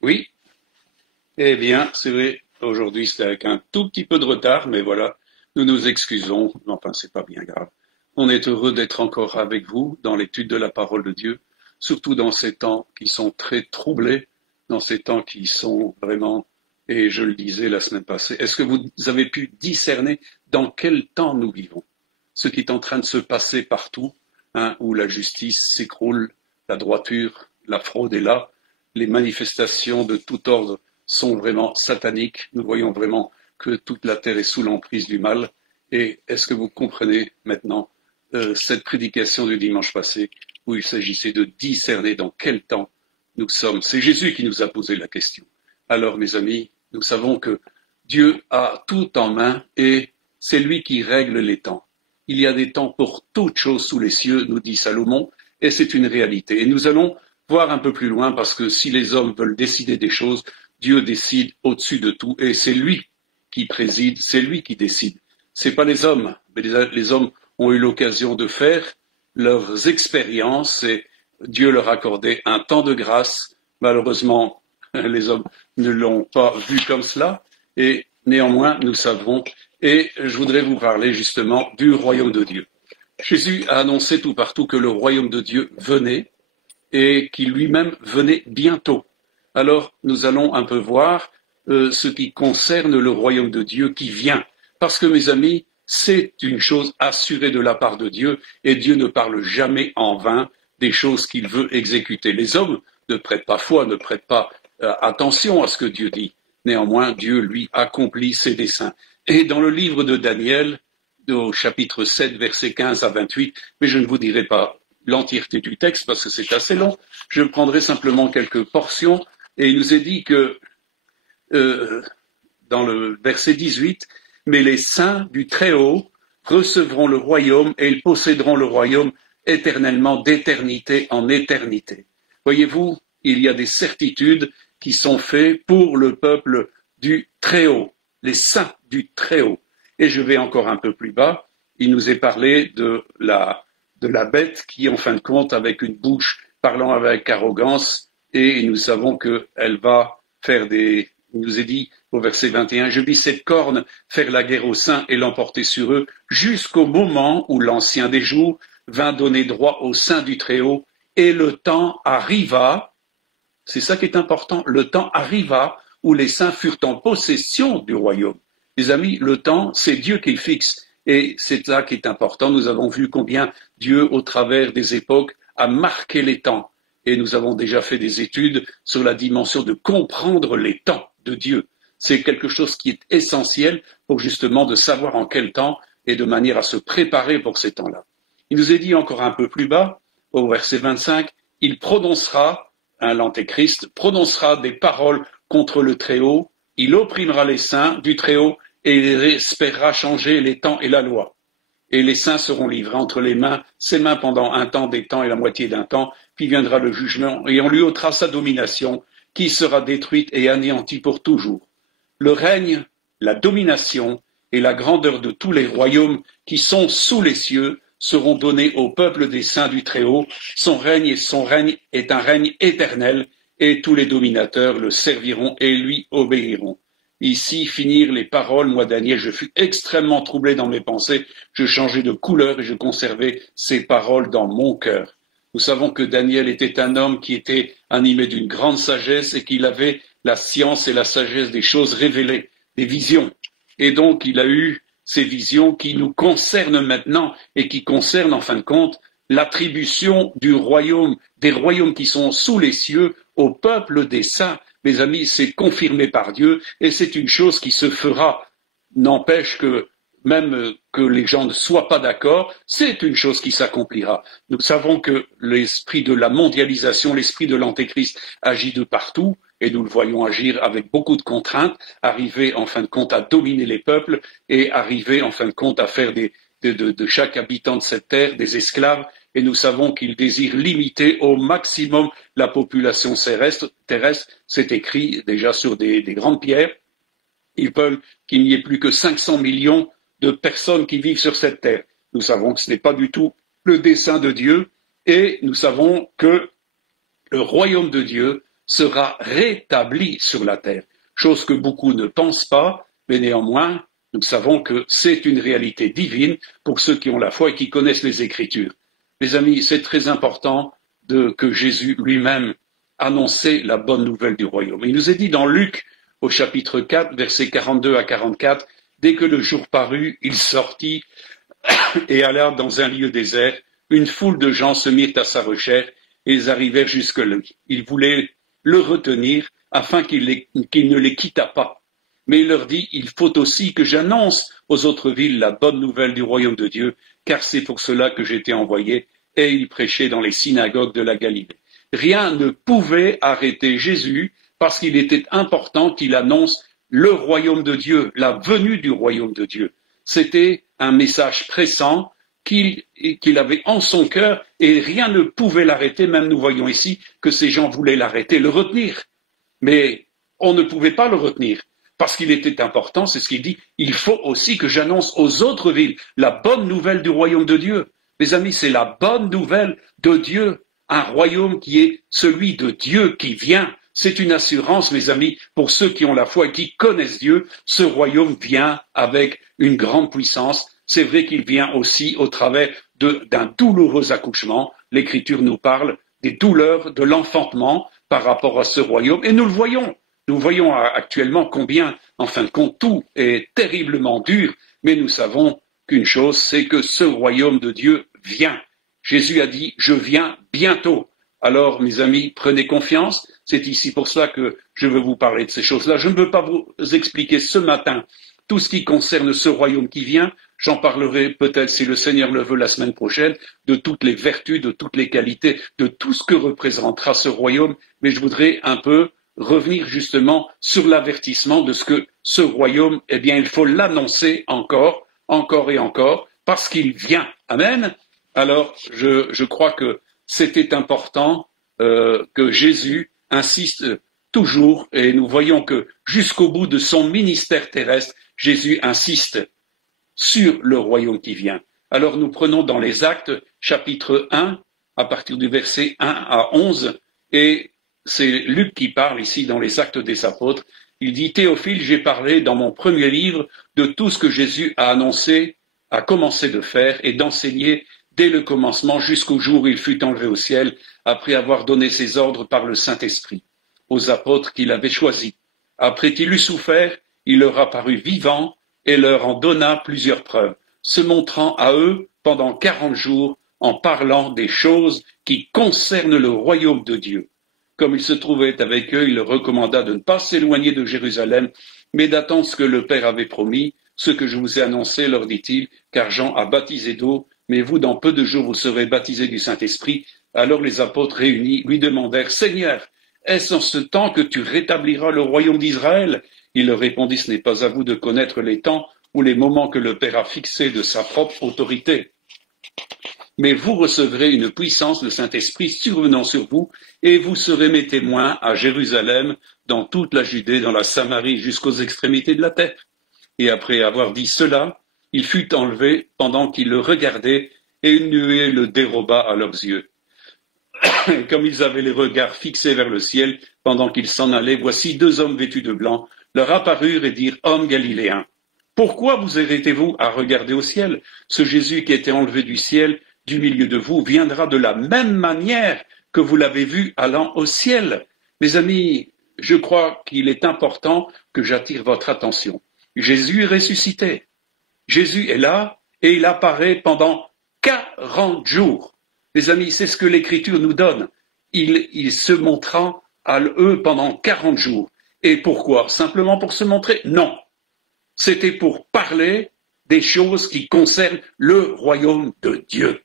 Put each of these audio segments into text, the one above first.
Oui, eh bien, c'est vrai, aujourd'hui c'est avec un tout petit peu de retard, mais voilà, nous nous excusons, enfin c'est pas bien grave. On est heureux d'être encore avec vous dans l'étude de la parole de Dieu, surtout dans ces temps qui sont très troublés, dans ces temps qui sont vraiment, et je le disais la semaine passée, est-ce que vous avez pu discerner dans quel temps nous vivons? Ce qui est en train de se passer partout, hein, où la justice s'écroule, la droiture, la fraude est là, les manifestations de tout ordre sont vraiment sataniques. Nous voyons vraiment que toute la terre est sous l'emprise du mal. Et est-ce que vous comprenez maintenant cette prédication du dimanche passé où il s'agissait de discerner dans quel temps nous sommes? C'est Jésus qui nous a posé la question. Alors, mes amis, nous savons que Dieu a tout en main et c'est lui qui règle les temps. Il y a des temps pour toutes choses sous les cieux, nous dit Salomon, et c'est une réalité. Et nous allons voir un peu plus loin, parce que si les hommes veulent décider des choses, Dieu décide au-dessus de tout, et c'est lui qui préside, c'est lui qui décide. Ce n'est pas les hommes, mais les hommes ont eu l'occasion de faire leurs expériences, et Dieu leur accordait un temps de grâce. Malheureusement, les hommes ne l'ont pas vu comme cela, et néanmoins, nous savons, et je voudrais vous parler justement du royaume de Dieu. Jésus a annoncé tout partout que le royaume de Dieu venait, et qui lui-même venait bientôt. Alors nous allons un peu voir ce qui concerne le royaume de Dieu qui vient. Parce que mes amis, c'est une chose assurée de la part de Dieu et Dieu ne parle jamais en vain des choses qu'il veut exécuter. Les hommes ne prêtent pas foi, ne prêtent pas attention à ce que Dieu dit. Néanmoins, Dieu, lui, accomplit ses desseins. Et dans le livre de Daniel, au chapitre 7, versets 15 à 28, mais je ne vous dirai pas l'entièreté du texte parce que c'est assez long. Je prendrai simplement quelques portions et il nous est dit que dans le verset 18, mais les saints du Très-Haut recevront le royaume et ils posséderont le royaume éternellement d'éternité en éternité. Voyez-vous, il y a des certitudes qui sont faites pour le peuple du Très-Haut, les saints du Très-Haut. Et je vais encore un peu plus bas, il nous est parlé de la bête qui, en fin de compte, avec une bouche parlant avec arrogance, et nous savons qu'elle va faire des... Il nous est dit au verset 21, je vis cette corne faire la guerre aux saints et l'emporter sur eux, jusqu'au moment où l'ancien des jours vint donner droit aux saints du Très-Haut, et le temps arriva, c'est ça qui est important, le temps arriva où les saints furent en possession du royaume. Les amis, le temps, c'est Dieu qui le fixe. Et c'est ça qui est important. Nous avons vu combien Dieu, au travers des époques, a marqué les temps. Et nous avons déjà fait des études sur la dimension de comprendre les temps de Dieu. C'est quelque chose qui est essentiel pour justement de savoir en quel temps et de manière à se préparer pour ces temps-là. Il nous est dit encore un peu plus bas, au verset 25, il prononcera, l'Antéchrist, prononcera des paroles contre le Très-Haut, il opprimera les saints du Très-Haut et il espérera changer les temps et la loi. Et les saints seront livrés entre ses mains pendant un temps, des temps et la moitié d'un temps, puis viendra le jugement, et on lui ôtera sa domination, qui sera détruite et anéantie pour toujours. Le règne, la domination et la grandeur de tous les royaumes qui sont sous les cieux seront donnés au peuple des saints du Très-Haut. Son règne est un règne éternel, et tous les dominateurs le serviront et lui obéiront. Ici, finir les paroles, moi, Daniel, je fus extrêmement troublé dans mes pensées, je changeai de couleur et je conservai ces paroles dans mon cœur. Nous savons que Daniel était un homme qui était animé d'une grande sagesse et qu'il avait la science et la sagesse des choses révélées, des visions. Et donc, il a eu ces visions qui nous concernent maintenant et qui concernent, en fin de compte, l'attribution du royaume, des royaumes qui sont sous les cieux au peuple des saints. Mes amis, c'est confirmé par Dieu et c'est une chose qui se fera. N'empêche que même que les gens ne soient pas d'accord, c'est une chose qui s'accomplira. Nous savons que l'esprit de la mondialisation, l'esprit de l'Antéchrist agit de partout et nous le voyons agir avec beaucoup de contraintes, arriver en fin de compte à dominer les peuples et arriver en fin de compte à faire de chaque habitant de cette terre des esclaves. Et nous savons qu'il désire limiter au maximum la population terrestre. C'est écrit déjà sur des grandes pierres. Ils veulent qu'il n'y ait plus que 500 millions de personnes qui vivent sur cette terre. Nous savons que ce n'est pas du tout le dessein de Dieu et nous savons que le royaume de Dieu sera rétabli sur la terre. Chose que beaucoup ne pensent pas, mais néanmoins, nous savons que c'est une réalité divine pour ceux qui ont la foi et qui connaissent les Écritures. Mes amis, c'est très important que Jésus lui-même annonçait la bonne nouvelle du royaume. Il nous est dit dans Luc, au chapitre 4, versets 42 à 44, dès que le jour parut, il sortit et alla dans un lieu désert. Une foule de gens se mirent à sa recherche et ils arrivèrent jusque lui. Ils voulaient le retenir afin qu'il ne les quittât pas. Mais il leur dit, il faut aussi que j'annonce aux autres villes la bonne nouvelle du royaume de Dieu, car c'est pour cela que j'ai été envoyé. Et il prêchait dans les synagogues de la Galilée. Rien ne pouvait arrêter Jésus parce qu'il était important qu'il annonce le royaume de Dieu, la venue du royaume de Dieu. C'était un message pressant qu'il avait en son cœur et rien ne pouvait l'arrêter. Même nous voyons ici que ces gens voulaient l'arrêter, le retenir. Mais on ne pouvait pas le retenir parce qu'il était important, c'est ce qu'il dit. Il faut aussi que j'annonce aux autres villes la bonne nouvelle du royaume de Dieu. Mes amis, c'est la bonne nouvelle de Dieu, un royaume qui est celui de Dieu qui vient. C'est une assurance, mes amis, pour ceux qui ont la foi et qui connaissent Dieu. Ce royaume vient avec une grande puissance. C'est vrai qu'il vient aussi au travers d'un douloureux accouchement. L'Écriture nous parle des douleurs de l'enfantement par rapport à ce royaume. Et nous le voyons. Nous voyons actuellement combien, en fin de compte, tout est terriblement dur. Mais nous savons qu'une chose, c'est que ce royaume de Dieu vient. Jésus a dit, je viens bientôt. Alors, mes amis, prenez confiance. C'est ici pour cela que je veux vous parler de ces choses-là. Je ne veux pas vous expliquer ce matin tout ce qui concerne ce royaume qui vient. J'en parlerai peut-être, si le Seigneur le veut, la semaine prochaine, de toutes les vertus, de toutes les qualités, de tout ce que représentera ce royaume. Mais je voudrais un peu revenir justement sur l'avertissement de ce que ce royaume, eh bien, il faut l'annoncer encore et encore, parce qu'il vient. Amen. Alors, je crois que c'était important que Jésus insiste toujours, et nous voyons que jusqu'au bout de son ministère terrestre, Jésus insiste sur le royaume qui vient. Alors nous prenons dans les Actes, chapitre 1, à partir du verset 1 à 11, et c'est Luc qui parle ici dans les Actes des Apôtres. Il dit, Théophile, j'ai parlé dans mon premier livre de tout ce que Jésus a annoncé, a commencé de faire et d'enseigner dès le commencement jusqu'au jour où il fut enlevé au ciel, après avoir donné ses ordres par le Saint-Esprit aux apôtres qu'il avait choisis. Après qu'il eut souffert, il leur apparut vivant et leur en donna plusieurs preuves, se montrant à eux pendant 40 jours en parlant des choses qui concernent le royaume de Dieu. Comme il se trouvait avec eux, il leur recommanda de ne pas s'éloigner de Jérusalem, mais d'attendre ce que le Père avait promis, ce que je vous ai annoncé, leur dit-il, car Jean a baptisé d'eau, mais vous, dans peu de jours, vous serez baptisés du Saint-Esprit. Alors les apôtres réunis lui demandèrent, Seigneur, est-ce en ce temps que tu rétabliras le royaume d'Israël? Il leur répondit, ce n'est pas à vous de connaître les temps ou les moments que le Père a fixés de sa propre autorité. Mais vous recevrez une puissance de Saint-Esprit survenant sur vous, et vous serez mes témoins à Jérusalem, dans toute la Judée, dans la Samarie, jusqu'aux extrémités de la terre. Et après avoir dit cela, il fut enlevé pendant qu'ils le regardaient, et une nuée le déroba à leurs yeux. Comme ils avaient les regards fixés vers le ciel, pendant qu'ils s'en allaient, voici 2 hommes vêtus de blanc, leur apparurent et dirent, Hommes galiléens, pourquoi vous arrêtez-vous à regarder au ciel? Ce Jésus qui était enlevé du ciel, du milieu de vous, viendra de la même manière que vous l'avez vu allant au ciel. Mes amis, je crois qu'il est important que j'attire votre attention. Jésus est ressuscité. Jésus est là et il apparaît pendant 40 jours. Les amis, c'est ce que l'Écriture nous donne. Il se montra à eux pendant 40 jours. Et pourquoi? Simplement pour se montrer? Non. C'était pour parler des choses qui concernent le royaume de Dieu.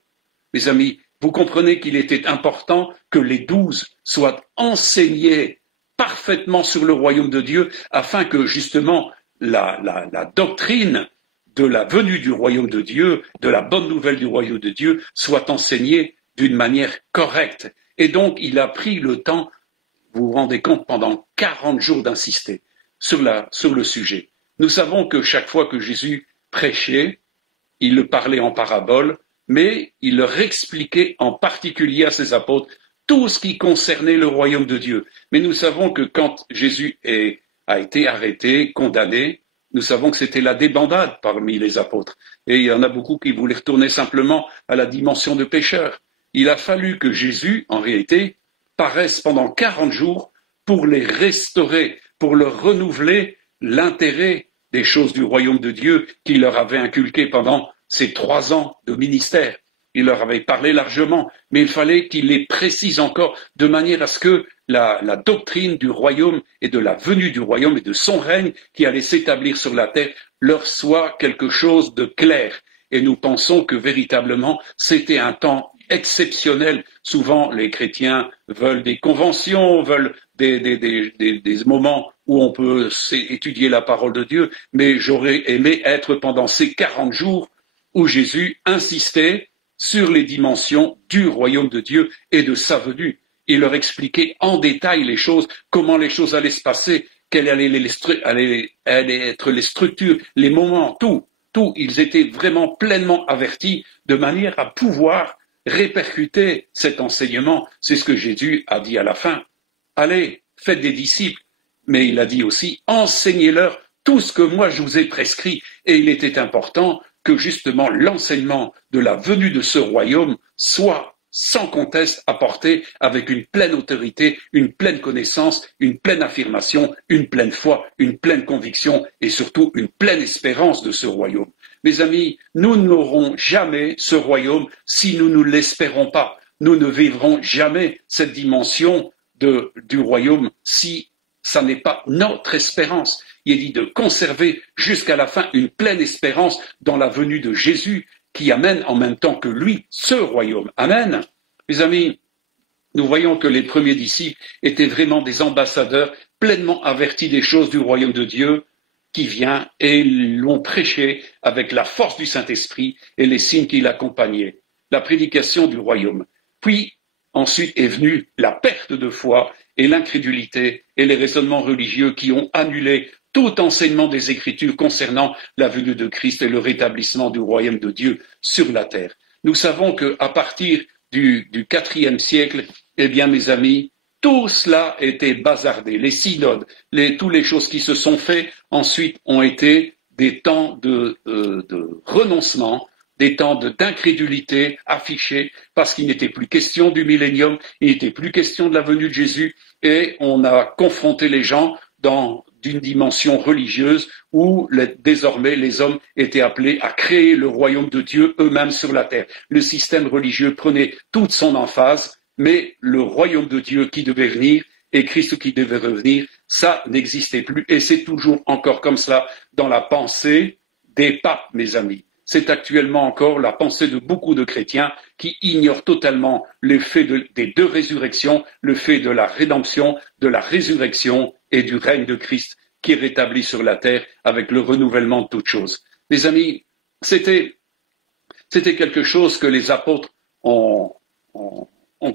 Mes amis, vous comprenez qu'il était important que les 12 soient enseignés parfaitement sur le royaume de Dieu afin que justement la doctrine de la venue du royaume de Dieu, de la bonne nouvelle du royaume de Dieu, soit enseignée d'une manière correcte. Et donc, il a pris le temps, vous vous rendez compte, pendant 40 jours d'insister sur le sujet. Nous savons que chaque fois que Jésus prêchait, il le parlait en parabole, mais il leur expliquait en particulier à ses apôtres tout ce qui concernait le royaume de Dieu. Mais nous savons que quand Jésus a été arrêté, condamné, nous savons que c'était la débandade parmi les apôtres. Et il y en a beaucoup qui voulaient retourner simplement à la dimension de pécheur. Il a fallu que Jésus, en réalité, paraisse pendant 40 jours pour les restaurer, pour leur renouveler l'intérêt des choses du royaume de Dieu qu'il leur avait inculqué pendant ces 3 ans de ministère. Il leur avait parlé largement, mais il fallait qu'il les précise encore de manière à ce que la doctrine du royaume et de la venue du royaume et de son règne qui allait s'établir sur la terre leur soit quelque chose de clair. Et nous pensons que véritablement c'était un temps exceptionnel. Souvent les chrétiens veulent des conventions, veulent des moments où on peut étudier la parole de Dieu, mais j'aurais aimé être pendant ces 40 jours où Jésus insistait sur les dimensions du royaume de Dieu et de sa venue. Il leur expliquait en détail les choses, comment les choses allaient se passer, quelles allaient être les structures, les moments, tout. Ils étaient vraiment pleinement avertis de manière à pouvoir répercuter cet enseignement. C'est ce que Jésus a dit à la fin. Allez, faites des disciples. Mais il a dit aussi, enseignez-leur tout ce que moi je vous ai prescrit. Et il était important que justement l'enseignement de la venue de ce royaume soit sans conteste apporté avec une pleine autorité, une pleine connaissance, une pleine affirmation, une pleine foi, une pleine conviction et surtout une pleine espérance de ce royaume. Mes amis, nous n'aurons jamais ce royaume si nous ne l'espérons pas. Nous ne vivrons jamais cette dimension du royaume si ça n'est pas notre espérance. Il est dit de conserver jusqu'à la fin une pleine espérance dans la venue de Jésus qui amène en même temps que lui ce royaume. Amen. Mes amis, nous voyons que les premiers disciples étaient vraiment des ambassadeurs pleinement avertis des choses du royaume de Dieu qui vient et ils l'ont prêché avec la force du Saint-Esprit et les signes qui l'accompagnaient. La prédication du royaume. Puis, ensuite est venue la perte de foi et l'incrédulité et les raisonnements religieux qui ont annulé tout enseignement des Écritures concernant la venue de Christ et le rétablissement du royaume de Dieu sur la terre. Nous savons qu'à partir du IVe siècle, eh bien, mes amis, tout cela était bazardé. Les synodes, toutes les choses qui se sont faites ensuite ont été des temps de renoncement, des temps d'incrédulité affichés, parce qu'il n'était plus question du millénium, il n'était plus question de la venue de Jésus, et on a confronté les gens dans d'une dimension religieuse où désormais les hommes étaient appelés à créer le royaume de Dieu eux-mêmes sur la terre. Le système religieux prenait toute son emphase, mais le royaume de Dieu qui devait venir et Christ qui devait revenir, ça n'existait plus. Et c'est toujours encore comme cela dans la pensée des papes, mes amis. C'est actuellement encore la pensée de beaucoup de chrétiens qui ignorent totalement le fait des deux résurrections, le fait de la rédemption, de la résurrection et du règne de Christ qui est rétabli sur la terre avec le renouvellement de toutes choses. Mes amis, c'était quelque chose que les apôtres ont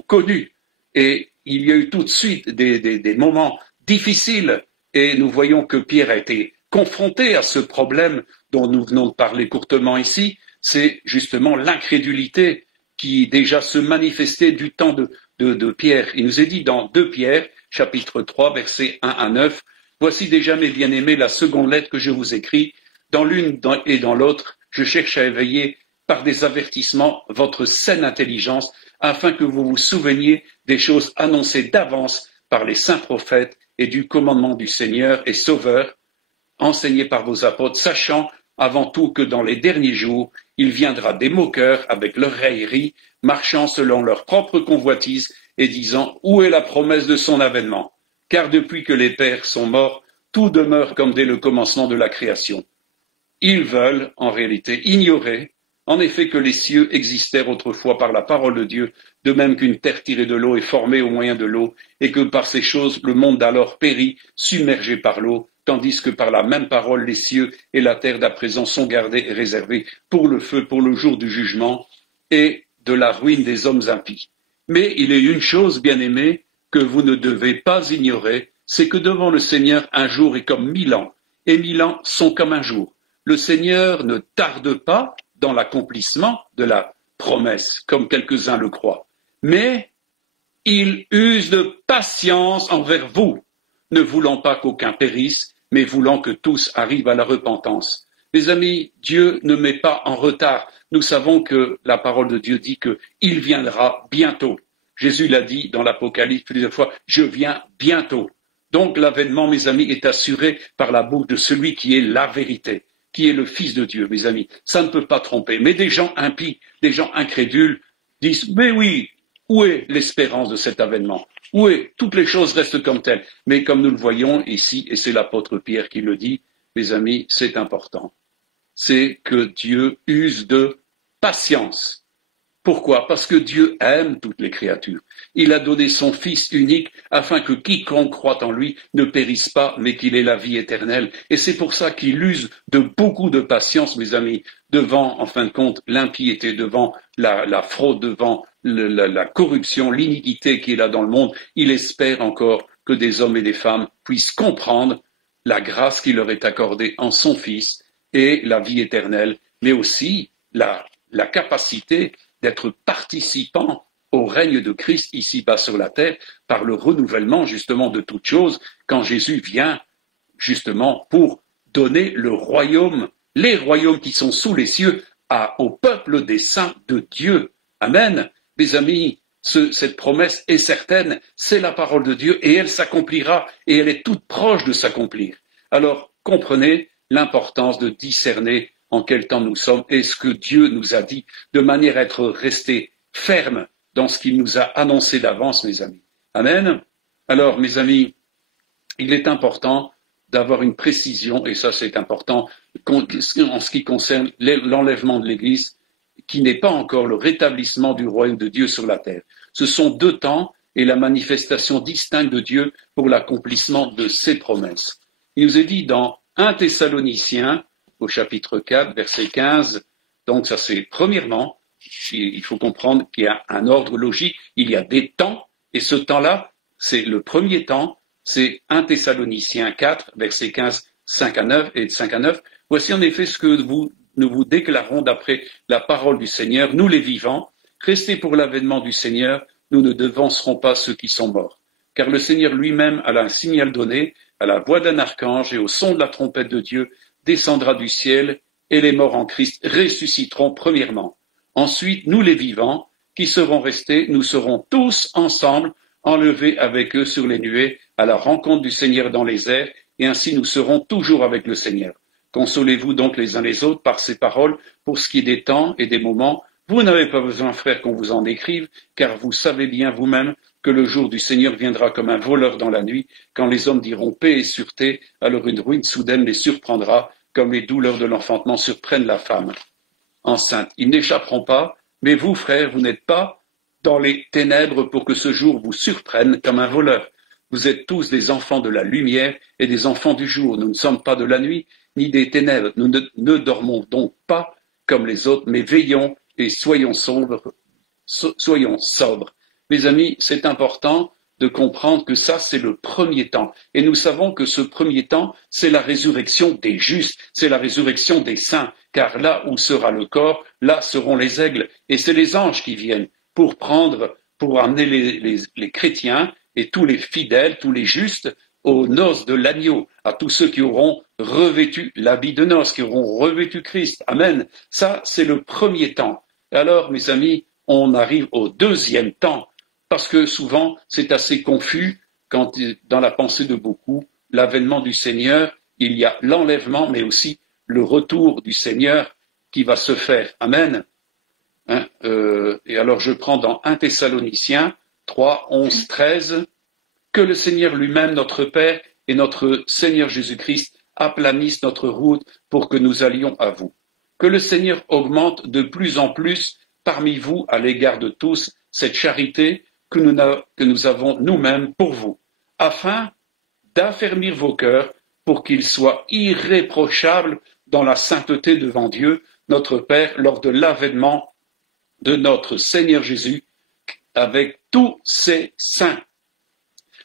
connu et il y a eu tout de suite des moments difficiles et nous voyons que Pierre a été confronté à ce problème dont nous venons de parler courtement ici, c'est justement l'incrédulité qui déjà se manifestait du temps de Pierre. Il nous est dit dans 2 Pierre, chapitre 3, versets 1 à 9, « Voici déjà, mes bien-aimés, la seconde lettre que je vous écris. Dans l'une et dans l'autre, je cherche à éveiller par des avertissements votre saine intelligence, afin que vous vous souveniez des choses annoncées d'avance par les saints prophètes et du commandement du Seigneur et Sauveur, enseigné par vos apôtres, sachant avant tout que dans les derniers jours, il viendra des moqueurs avec leur raillerie, marchant selon leur propre convoitise et disant « Où est la promesse de son avènement ?» Car depuis que les pères sont morts, tout demeure comme dès le commencement de la création. Ils veulent, en réalité, ignorer, en effet, que les cieux existèrent autrefois par la parole de Dieu, de même qu'une terre tirée de l'eau est formée au moyen de l'eau, et que par ces choses le monde d'alors périt, submergé par l'eau, tandis que par la même parole les cieux et la terre d'à présent sont gardés et réservés pour le feu, pour le jour du jugement et de la ruine des hommes impies. Mais il est une chose, bien-aimés, que vous ne devez pas ignorer, c'est que devant le Seigneur un jour est comme 1000 ans, et 1000 ans sont comme un jour. Le Seigneur ne tarde pas dans l'accomplissement de la promesse, comme quelques-uns le croient, mais il use de patience envers vous, ne voulant pas qu'aucun périsse, mais voulant que tous arrivent à la repentance. Mes amis, Dieu ne met pas en retard. Nous savons que la parole de Dieu dit qu'il viendra bientôt. Jésus l'a dit dans l'Apocalypse plusieurs fois, je viens bientôt. Donc l'avènement, mes amis, est assuré par la bouche de celui qui est la vérité, qui est le Fils de Dieu, mes amis. Ça ne peut pas tromper. Mais des gens impies, des gens incrédules disent, mais oui, où est l'espérance de cet avènement? Où est? Toutes les choses restent comme telles. Mais comme nous le voyons ici, et c'est l'apôtre Pierre qui le dit, mes amis, c'est important. C'est que Dieu use de patience. Pourquoi? Parce que Dieu aime toutes les créatures. Il a donné son Fils unique afin que quiconque croit en lui ne périsse pas, mais qu'il ait la vie éternelle. Et c'est pour ça qu'il use de beaucoup de patience, mes amis, devant, en fin de compte, l'impiété, devant la fraude, devant la corruption, l'iniquité qui est là dans le monde. Il espère encore que des hommes et des femmes puissent comprendre la grâce qui leur est accordée en son Fils et la vie éternelle, mais aussi la capacité d'être participants au règne de Christ ici-bas sur la terre par le renouvellement justement de toutes choses quand Jésus vient justement pour donner le royaume, les royaumes qui sont sous les cieux au peuple des saints de Dieu. Amen. Mes amis, cette promesse est certaine, c'est la parole de Dieu et elle s'accomplira et elle est toute proche de s'accomplir. Alors comprenez l'importance de discerner en quel temps nous sommes et ce que Dieu nous a dit, de manière à être resté ferme dans ce qu'il nous a annoncé d'avance, mes amis. Amen. Alors, mes amis, il est important d'avoir une précision, et ça c'est important, en ce qui concerne l'enlèvement de l'Église, qui n'est pas encore le rétablissement du royaume de Dieu sur la terre. Ce sont deux temps et la manifestation distincte de Dieu pour l'accomplissement de ses promesses. Il nous est dit dans 1 Thessaloniciens, au chapitre 4, verset 15, donc ça c'est premièrement, il faut comprendre qu'il y a un ordre logique, il y a des temps, et ce temps-là, c'est le premier temps, c'est 1 Thessaloniciens 4, verset 15, 5 à 9 et 5 à 9. Voici en effet ce que nous vous déclarons d'après la parole du Seigneur, nous les vivants, restez pour l'avènement du Seigneur, nous ne devancerons pas ceux qui sont morts. Car le Seigneur lui-même, à un signal donné, à la voix d'un archange et au son de la trompette de Dieu, descendra du ciel, et les morts en Christ ressusciteront premièrement. Ensuite, nous les vivants, qui serons restés, nous serons tous ensemble enlevés avec eux sur les nuées à la rencontre du Seigneur dans les airs, et ainsi nous serons toujours avec le Seigneur. Consolez-vous donc les uns les autres par ces paroles, pour ce qui est des temps et des moments. Vous n'avez pas besoin, frères, qu'on vous en écrive, car vous savez bien vous-même que le jour du Seigneur viendra comme un voleur dans la nuit, quand les hommes diront paix et sûreté, alors une ruine soudaine les surprendra, comme les douleurs de l'enfantement surprennent la femme enceinte. Ils n'échapperont pas, mais vous, frères, vous n'êtes pas dans les ténèbres pour que ce jour vous surprenne comme un voleur. Vous êtes tous des enfants de la lumière et des enfants du jour. Nous ne sommes pas de la nuit, ni des ténèbres. Nous ne dormons donc pas comme les autres, mais veillons et soyons sobres. Mes amis, c'est important de comprendre que ça, c'est le premier temps. Et nous savons que ce premier temps, c'est la résurrection des justes, c'est la résurrection des saints, car là où sera le corps, là seront les aigles. Et c'est les anges qui viennent pour amener les chrétiens et tous les fidèles, tous les justes, aux noces de l'agneau, à tous ceux qui auront revêtu l'habit de noces, qui auront revêtu Christ. Amen. Ça, c'est le premier temps. Et alors, mes amis, on arrive au deuxième temps. Parce que souvent, c'est assez confus quand, dans la pensée de beaucoup, l'avènement du Seigneur, il y a l'enlèvement, mais aussi le retour du Seigneur qui va se faire. Amen. Et alors, je prends dans 1 Thessaloniciens 3, 11, 13, que le Seigneur lui-même, notre Père et notre Seigneur Jésus-Christ aplanissent notre route pour que nous allions à vous. Que le Seigneur augmente de plus en plus parmi vous à l'égard de tous cette charité que nous avons nous-mêmes pour vous, afin d'affermir vos cœurs pour qu'ils soient irréprochables dans la sainteté devant Dieu, notre Père, lors de l'avènement de notre Seigneur Jésus avec tous ses saints.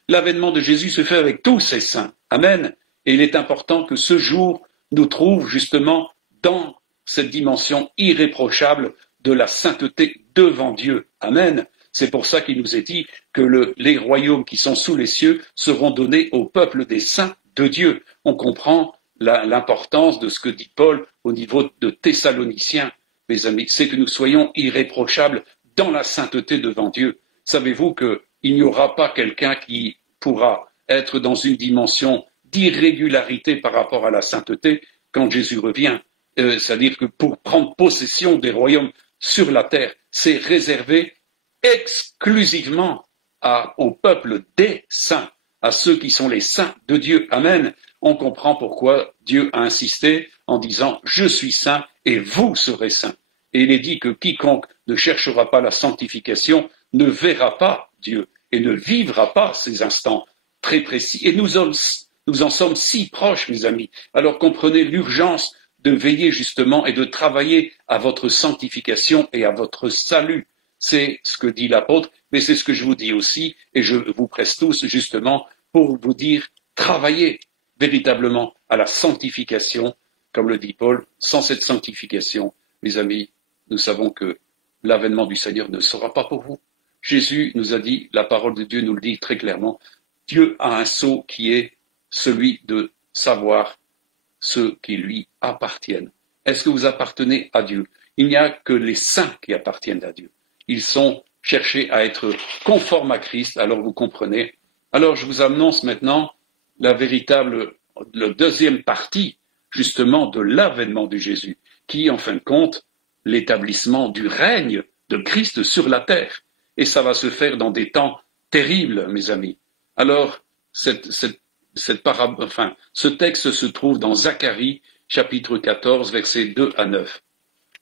L'avènement de Jésus se fait avec tous ses saints. Amen. Et il est important que ce jour nous trouve justement dans cette dimension irréprochable de la sainteté devant Dieu. Amen. C'est pour ça qu'il nous est dit que les royaumes qui sont sous les cieux seront donnés au peuple des saints de Dieu. On comprend l'importance de ce que dit Paul au niveau de Thessaloniciens, mes amis, c'est que nous soyons irréprochables dans la sainteté devant Dieu. Savez-vous qu'il n'y aura pas quelqu'un qui pourra être dans une dimension d'irrégularité par rapport à la sainteté quand Jésus revient. C'est-à-dire que pour prendre possession des royaumes sur la terre, c'est réservé exclusivement au peuple des saints, à ceux qui sont les saints de Dieu. Amen. On comprend pourquoi Dieu a insisté en disant « Je suis saint et vous serez saints ». Et il est dit que quiconque ne cherchera pas la sanctification ne verra pas Dieu et ne vivra pas ces instants très précis. Et nous en sommes si proches, mes amis. Alors comprenez l'urgence de veiller justement et de travailler à votre sanctification et à votre salut. C'est ce que dit l'apôtre, mais c'est ce que je vous dis aussi, et je vous presse tous justement pour vous dire, travaillez véritablement à la sanctification, comme le dit Paul. Sans cette sanctification, mes amis, nous savons que l'avènement du Seigneur ne sera pas pour vous. Jésus nous a dit, la parole de Dieu nous le dit très clairement, Dieu a un sceau qui est celui de savoir ceux qui lui appartiennent. Est-ce que vous appartenez à Dieu? Il n'y a que les saints qui appartiennent à Dieu. Ils sont cherchés à être conformes à Christ, alors vous comprenez. Alors je vous annonce maintenant la deuxième partie, justement, de l'avènement de Jésus, qui est en fin de compte l'établissement du règne de Christ sur la terre. Et ça va se faire dans des temps terribles, mes amis. Alors, ce texte se trouve dans Zacharie, chapitre 14, versets 2 à 9.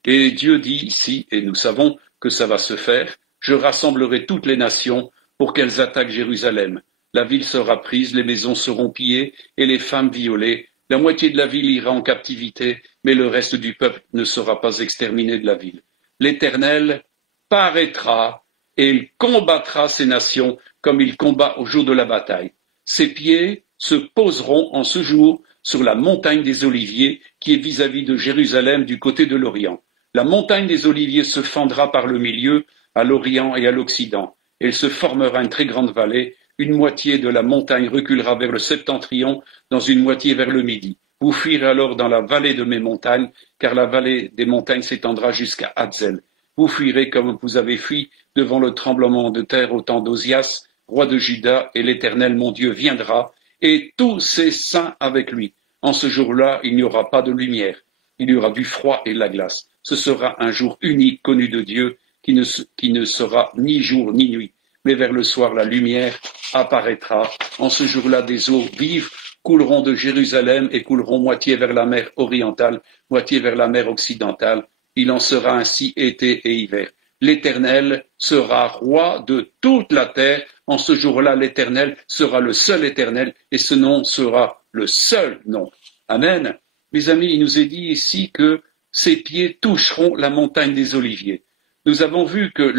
Et Dieu dit ici, et nous savons que ça va se faire, « Je rassemblerai toutes les nations pour qu'elles attaquent Jérusalem. La ville sera prise, les maisons seront pillées et les femmes violées. La moitié de la ville ira en captivité, mais le reste du peuple ne sera pas exterminé de la ville. L'Éternel paraîtra et il combattra ces nations comme il combat au jour de la bataille. Ses pieds se poseront en ce jour sur la montagne des Oliviers qui est vis-à-vis de Jérusalem du côté de l'Orient. La montagne des Oliviers se fendra par le milieu, à l'Orient et à l'Occident. Elle se formera une très grande vallée. Une moitié de la montagne reculera vers le septentrion, dans une moitié vers le midi. Vous fuirez alors dans la vallée de mes montagnes, car la vallée des montagnes s'étendra jusqu'à Hadzel. Vous fuirez comme vous avez fui devant le tremblement de terre au temps d'Ozias, roi de Juda, et l'Éternel mon Dieu viendra, et tous ses saints avec lui. En ce jour-là, il n'y aura pas de lumière, il y aura du froid et de la glace. Ce sera un jour unique connu de Dieu, qui ne sera ni jour ni nuit. Mais vers le soir, la lumière apparaîtra. En ce jour-là, des eaux vives couleront de Jérusalem et couleront moitié vers la mer orientale, moitié vers la mer occidentale. Il en sera ainsi été et hiver. L'Éternel sera roi de toute la terre. En ce jour-là, l'Éternel sera le seul Éternel et ce nom sera le seul nom. Amen. Mes amis, il nous est dit ici que ses pieds toucheront la montagne des Oliviers. Nous avons vu que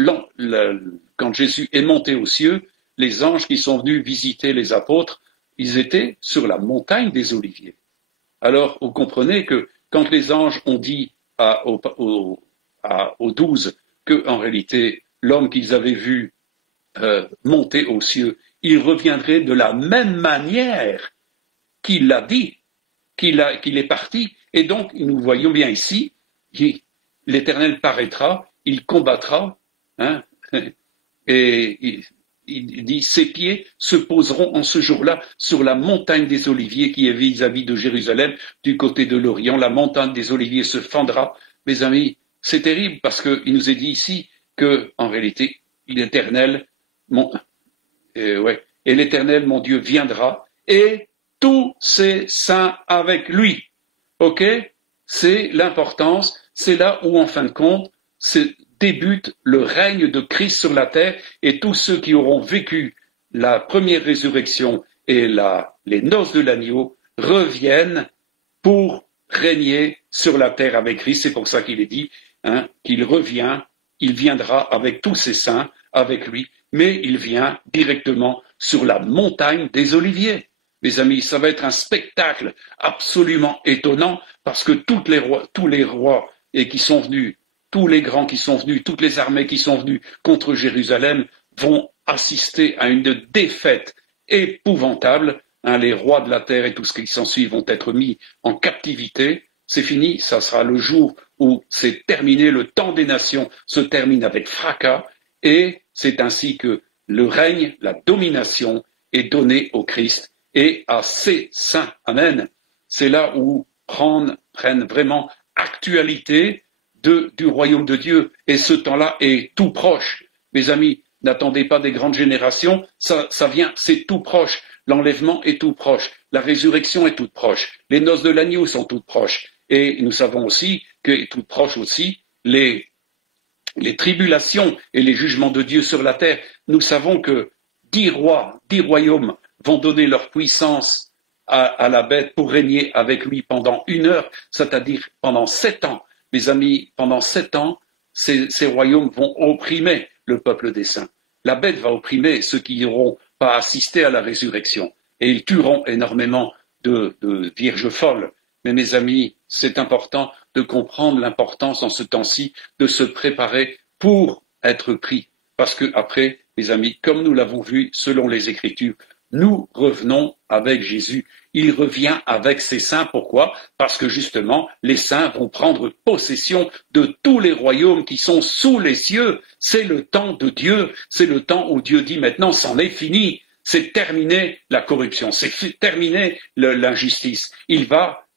quand Jésus est monté aux cieux, les anges qui sont venus visiter les apôtres, ils étaient sur la montagne des Oliviers. Alors, vous comprenez que quand les anges ont dit aux 12 que, en réalité, l'homme qu'ils avaient vu monter aux cieux, il reviendrait de la même manière qu'il l'a dit, qu'il est parti. Et donc, nous voyons bien ici, l'Éternel paraîtra, il combattra, hein, et il dit, ses pieds se poseront en ce jour-là sur la montagne des Oliviers qui est vis-à-vis de Jérusalem, du côté de l'Orient. La montagne des Oliviers se fendra. Mes amis, c'est terrible parce qu'il nous est dit ici que, en réalité, l'Éternel, et l'Éternel, mon Dieu, viendra et tous ses saints avec lui. Ok? C'est l'importance, c'est là où, en fin de compte, débute le règne de Christ sur la terre et tous ceux qui auront vécu la première résurrection et les noces de l'agneau reviennent pour régner sur la terre avec Christ. C'est pour ça qu'il est dit qu'il revient, il viendra avec tous ses saints, avec lui, mais il vient directement sur la montagne des Oliviers. Mes amis, ça va être un spectacle absolument étonnant parce que tous les rois et qui sont venus, tous les grands qui sont venus, toutes les armées qui sont venues contre Jérusalem vont assister à une défaite épouvantable. Les rois de la terre et tout ce qui s'ensuit vont être mis en captivité. C'est fini, ça sera le jour où c'est terminé, le temps des nations se termine avec fracas, et c'est ainsi que le règne, la domination est donnée au Christ et à ses saints. Amen. C'est là où prennent vraiment actualité du royaume de Dieu, et ce temps-là est tout proche. Mes amis, n'attendez pas des grandes générations, ça vient, c'est tout proche. L'enlèvement est tout proche, la résurrection est toute proche, les noces de l'agneau sont toutes proches, et nous savons aussi que tout proche aussi les tribulations et les jugements de Dieu sur la terre. Nous savons que 10 rois, 10 royaumes vont donner leur puissance à la bête pour régner avec lui pendant 1 heure, c'est-à-dire pendant 7 ans. Mes amis, pendant 7 ans, ces royaumes vont opprimer le peuple des saints. La bête va opprimer ceux qui n'auront pas assisté à la résurrection, et ils tueront énormément de vierges folles. Mais mes amis, c'est important de comprendre l'importance en ce temps-ci de se préparer pour être pris. Parce que après, mes amis, comme nous l'avons vu selon les Écritures, nous revenons avec Jésus. Il revient avec ses saints. Pourquoi? Parce que justement, les saints vont prendre possession de tous les royaumes qui sont sous les cieux. C'est le temps de Dieu. C'est le temps où Dieu dit maintenant, c'en est fini. C'est terminé la corruption. C'est terminé l'injustice.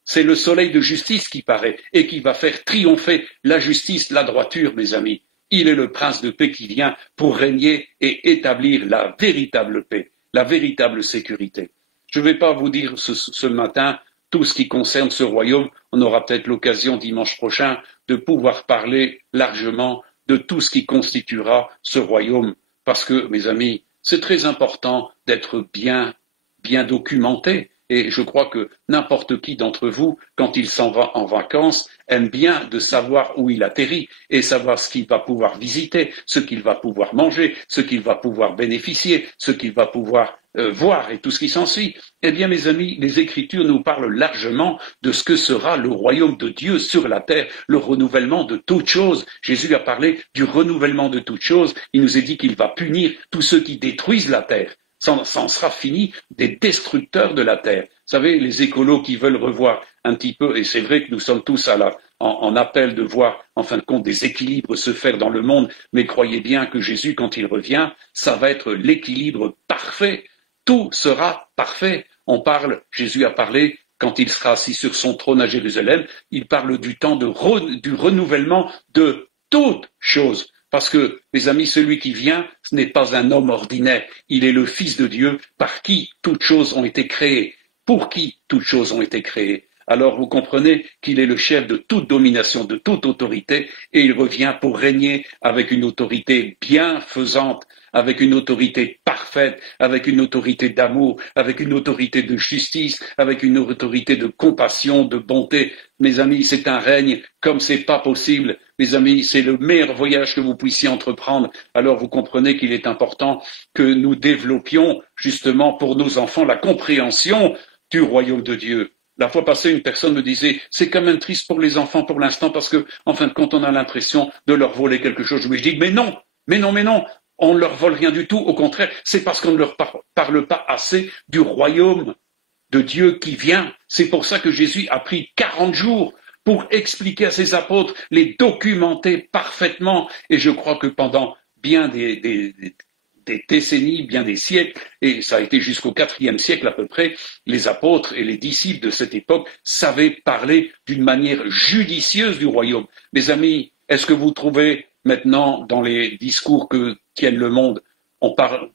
C'est le soleil de justice qui paraît et qui va faire triompher la justice, la droiture, mes amis. Il est le prince de paix qui vient pour régner et établir la véritable paix, la véritable sécurité. Je ne vais pas vous dire ce matin tout ce qui concerne ce royaume. On aura peut-être l'occasion dimanche prochain de pouvoir parler largement de tout ce qui constituera ce royaume. Parce que, mes amis, c'est très important d'être bien documenté. Et je crois que n'importe qui d'entre vous, quand il s'en va en vacances, aime bien de savoir où il atterrit et savoir ce qu'il va pouvoir visiter, ce qu'il va pouvoir manger, ce qu'il va pouvoir bénéficier, ce qu'il va pouvoir voir et tout ce qui s'ensuit. Eh bien, mes amis, les Écritures nous parlent largement de ce que sera le royaume de Dieu sur la terre, le renouvellement de toutes choses. Jésus a parlé du renouvellement de toutes choses. Il nous est dit qu'il va punir tous ceux qui détruisent la terre. Ça en sera fini des destructeurs de la terre. Vous savez, les écolos qui veulent revoir un petit peu, et c'est vrai que nous sommes tous en appel de voir, en fin de compte, des équilibres se faire dans le monde, mais croyez bien que Jésus, quand il revient, ça va être l'équilibre parfait. Tout sera parfait. Jésus a parlé, quand il sera assis sur son trône à Jérusalem, il parle du temps du renouvellement de toutes choses. Parce que, mes amis, celui qui vient, ce n'est pas un homme ordinaire, il est le Fils de Dieu, par qui toutes choses ont été créées, pour qui toutes choses ont été créées. Alors vous comprenez qu'il est le chef de toute domination, de toute autorité, et il revient pour régner avec une autorité bienfaisante, avec une autorité parfaite, avec une autorité d'amour, avec une autorité de justice, avec une autorité de compassion, de bonté. Mes amis, c'est un règne comme c'est pas possible. Mes amis, c'est le meilleur voyage que vous puissiez entreprendre. Alors vous comprenez qu'il est important que nous développions justement pour nos enfants la compréhension du royaume de Dieu. La fois passée, une personne me disait, c'est quand même triste pour les enfants pour l'instant parce que, en fin de compte, on a l'impression de leur voler quelque chose. Je lui dis, mais non, on ne leur vole rien du tout. Au contraire, c'est parce qu'on ne leur parle pas assez du royaume de Dieu qui vient. C'est pour ça que Jésus a pris 40 jours pour expliquer à ses apôtres, les documenter parfaitement. Et je crois que pendant bien des décennies, bien des siècles, et ça a été jusqu'au IVe siècle à peu près, les apôtres et les disciples de cette époque savaient parler d'une manière judicieuse du royaume. Mes amis, est-ce que vous trouvez maintenant dans les discours que tiennent le monde,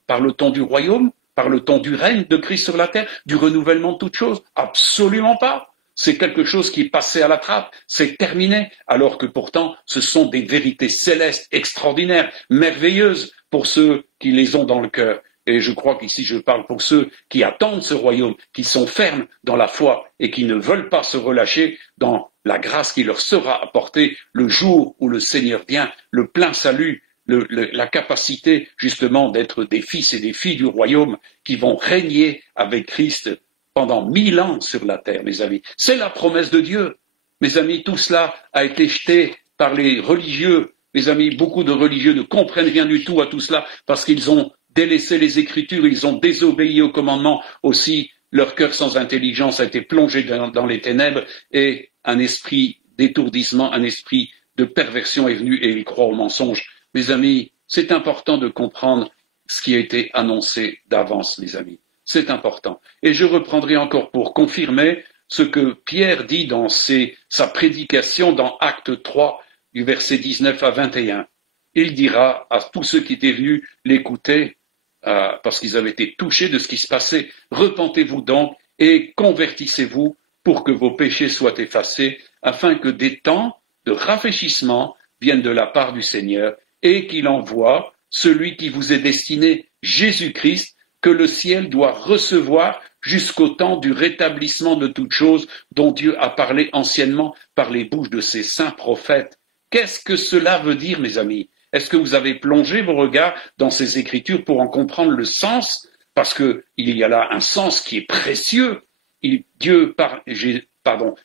parle-t-on du royaume? Parle-t-on du règne de Christ sur la terre? Du renouvellement de toutes choses? Absolument pas. C'est quelque chose qui est passé à la trappe, c'est terminé, alors que pourtant ce sont des vérités célestes, extraordinaires, merveilleuses pour ceux qui les ont dans le cœur. Et je crois qu'ici je parle pour ceux qui attendent ce royaume, qui sont fermes dans la foi et qui ne veulent pas se relâcher dans la grâce qui leur sera apportée le jour où le Seigneur vient, le plein salut, la capacité justement d'être des fils et des filles du royaume qui vont régner avec Christ pendant 1000 ans sur la terre, mes amis. C'est la promesse de Dieu. Mes amis, tout cela a été jeté par les religieux. Mes amis, beaucoup de religieux ne comprennent rien du tout à tout cela parce qu'ils ont délaissé les Écritures, ils ont désobéi aux commandements. Aussi, leur cœur sans intelligence a été plongé dans les ténèbres et un esprit d'étourdissement, un esprit de perversion est venu et ils croient au mensonge. Mes amis, c'est important de comprendre ce qui a été annoncé d'avance, mes amis. C'est important. Et je reprendrai encore pour confirmer ce que Pierre dit dans sa prédication dans Acte 3, du verset 19 à 21. Il dira à tous ceux qui étaient venus l'écouter, parce qu'ils avaient été touchés de ce qui se passait, repentez-vous donc et convertissez-vous pour que vos péchés soient effacés, afin que des temps de rafraîchissement viennent de la part du Seigneur et qu'il envoie celui qui vous est destiné, Jésus-Christ, que le ciel doit recevoir jusqu'au temps du rétablissement de toutes choses dont Dieu a parlé anciennement par les bouches de ses saints prophètes. Qu'est-ce que cela veut dire, mes amis? Est-ce que vous avez plongé vos regards dans ces Écritures pour en comprendre le sens? Parce qu'il y a là un sens qui est précieux.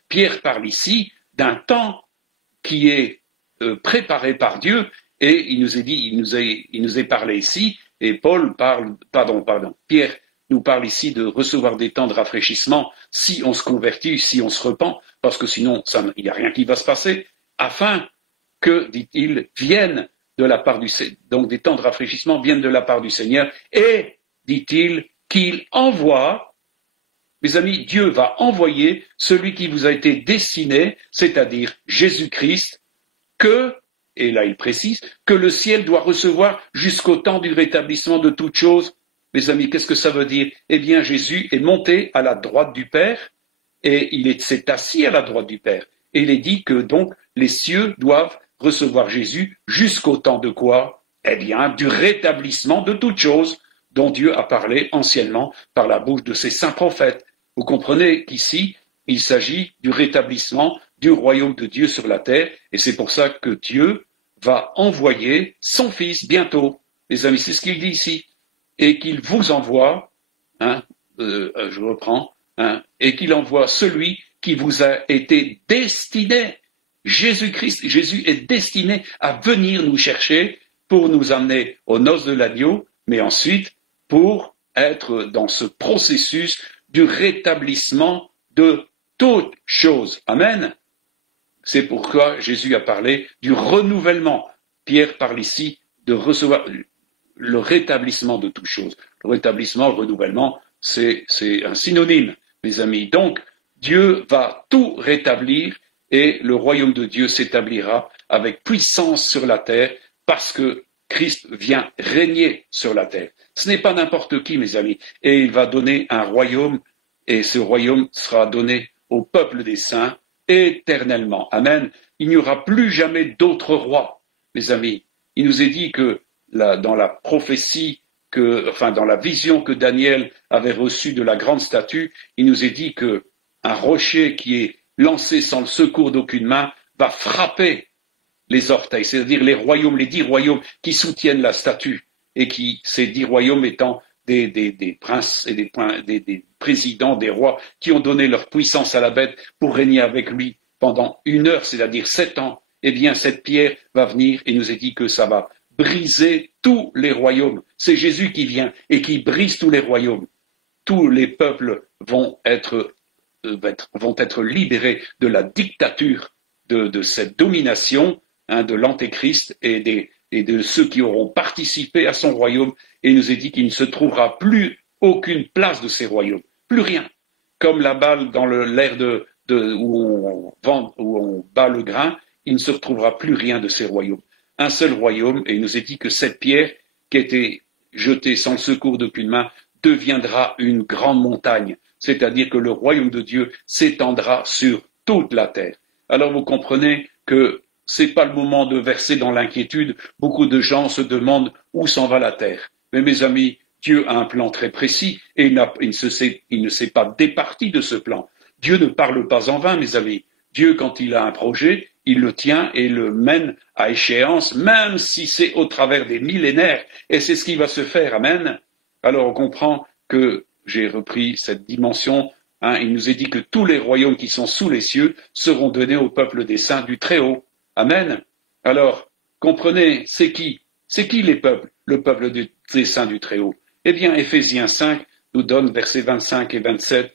Pierre parle ici d'un temps qui est préparé par Dieu et il nous est parlé ici et Pierre nous parle ici de recevoir des temps de rafraîchissement si on se convertit, si on se repent, parce que sinon il n'y a rien qui va se passer, afin que, dit-il, viennent de la part du Seigneur, donc des temps de rafraîchissement viennent de la part du Seigneur et, dit-il, qu'il envoie. Mes amis, Dieu va envoyer celui qui vous a été destiné, c'est-à-dire Jésus-Christ, et là il précise, que le ciel doit recevoir jusqu'au temps du rétablissement de toutes choses. Mes amis, qu'est-ce que ça veut dire? Eh bien, Jésus est monté à la droite du Père et s'est assis à la droite du Père. Et il est dit que donc les cieux doivent recevoir Jésus jusqu'au temps de quoi? Eh bien, du rétablissement de toutes choses dont Dieu a parlé anciennement par la bouche de ses saints prophètes. Vous comprenez qu'ici, il s'agit du rétablissement du royaume de Dieu sur la terre, et c'est pour ça que Dieu va envoyer son Fils bientôt. Les amis, c'est ce qu'il dit ici. Et qu'il vous envoie, je reprends, et qu'il envoie celui qui vous a été destiné. Jésus-Christ, Jésus est destiné à venir nous chercher pour nous amener aux noces de l'agneau, mais ensuite pour être dans ce processus du rétablissement de toutes choses. Amen. C'est pourquoi Jésus a parlé du renouvellement. Pierre parle ici de recevoir le rétablissement de toutes choses. Le rétablissement, le renouvellement, c'est un synonyme, mes amis. Donc, Dieu va tout rétablir et le royaume de Dieu s'établira avec puissance sur la terre parce que Christ vient régner sur la terre. Ce n'est pas n'importe qui, mes amis. Et il va donner un royaume et ce royaume sera donné au peuple des saints éternellement. Amen. Il n'y aura plus jamais d'autre roi, mes amis. Il nous est dit que dans la prophétie, dans la vision que Daniel avait reçue de la grande statue, il nous est dit que un rocher qui est lancé sans le secours d'aucune main va frapper les orteils, c'est-à-dire les 10 royaumes qui soutiennent la statue, et ces 10 royaumes étant des princes et des présidents, des rois qui ont donné leur puissance à la bête pour régner avec lui pendant 1 heure, c'est-à-dire 7 ans. Eh bien, cette pierre va venir et nous est dit que ça va briser tous les royaumes. C'est Jésus qui vient et qui brise tous les royaumes. Tous les peuples vont être libérés de la dictature de cette domination de l'Antéchrist et de ceux qui auront participé à son royaume. Et il nous est dit qu'il ne se trouvera plus aucune place de ces royaumes, plus rien. Comme la balle dans l'air où on bat le grain, il ne se retrouvera plus rien de ces royaumes. Un seul royaume, et il nous est dit que cette pierre qui a été jetée sans le secours d'aucune main deviendra une grande montagne, c'est-à-dire que le royaume de Dieu s'étendra sur toute la terre. Alors vous comprenez que c'est pas le moment de verser dans l'inquiétude. Beaucoup de gens se demandent où s'en va la terre. Mais mes amis, Dieu a un plan très précis et il ne s'est pas départi de ce plan. Dieu ne parle pas en vain, mes amis. Dieu, quand il a un projet, il le tient et le mène à échéance, même si c'est au travers des millénaires. Et c'est ce qui va se faire. Amen. Alors on comprend que j'ai repris cette dimension. Il nous est dit que tous les royaumes qui sont sous les cieux seront donnés au peuple des saints du Très-Haut. Amen. Alors, comprenez, c'est qui? C'est qui les peuples? Le peuple des saints du Très-Haut. Eh bien, Éphésiens 5 nous donne, versets 25 et 27,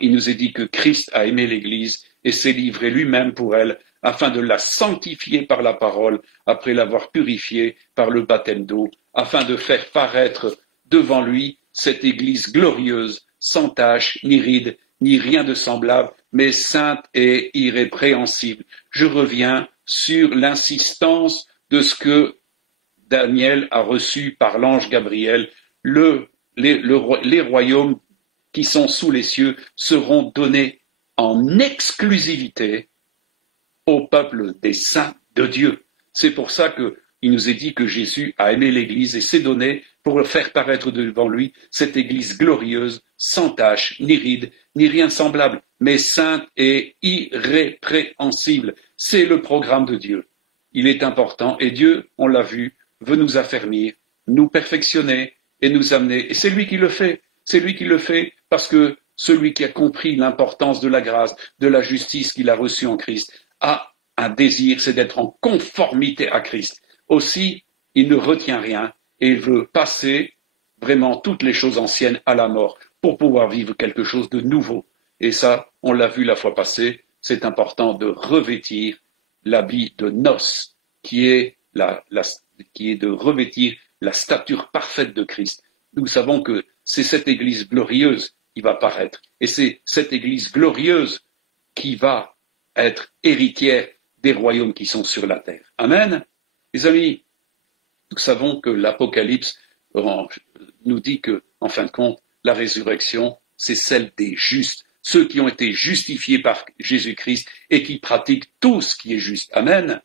il nous est dit que Christ a aimé l'Église et s'est livré lui-même pour elle, afin de la sanctifier par la parole, après l'avoir purifiée par le baptême d'eau, afin de faire paraître devant lui cette Église glorieuse, sans tache, ni ride, ni rien de semblable, mais sainte et irrépréhensible. Je reviens sur l'insistance de ce que Daniel a reçu par l'ange Gabriel. Les royaumes qui sont sous les cieux seront donnés en exclusivité au peuple des saints de Dieu. C'est pour ça qu'il nous est dit que Jésus a aimé l'Église et s'est donné pour faire paraître devant lui cette Église glorieuse, sans tache, ni ride, ni rien de semblable, mais sainte et irrépréhensible. C'est le programme de Dieu. Il est important et Dieu, on l'a vu, veut nous affermir, nous perfectionner et nous amener. Et c'est lui qui le fait. C'est lui qui le fait parce que celui qui a compris l'importance de la grâce, de la justice qu'il a reçue en Christ, a un désir, c'est d'être en conformité à Christ. Aussi, il ne retient rien et il veut passer vraiment toutes les choses anciennes à la mort pour pouvoir vivre quelque chose de nouveau. Et ça, on l'a vu la fois passée, c'est important de revêtir l'habit de noces, qui est de revêtir la stature parfaite de Christ. Nous savons que c'est cette Église glorieuse qui va paraître. Et c'est cette Église glorieuse qui va être héritière des royaumes qui sont sur la terre. Amen. Les amis, nous savons que l'Apocalypse nous dit que, en fin de compte, la résurrection, c'est celle des justes, ceux qui ont été justifiés par Jésus-Christ et qui pratiquent tout ce qui est juste. Amen.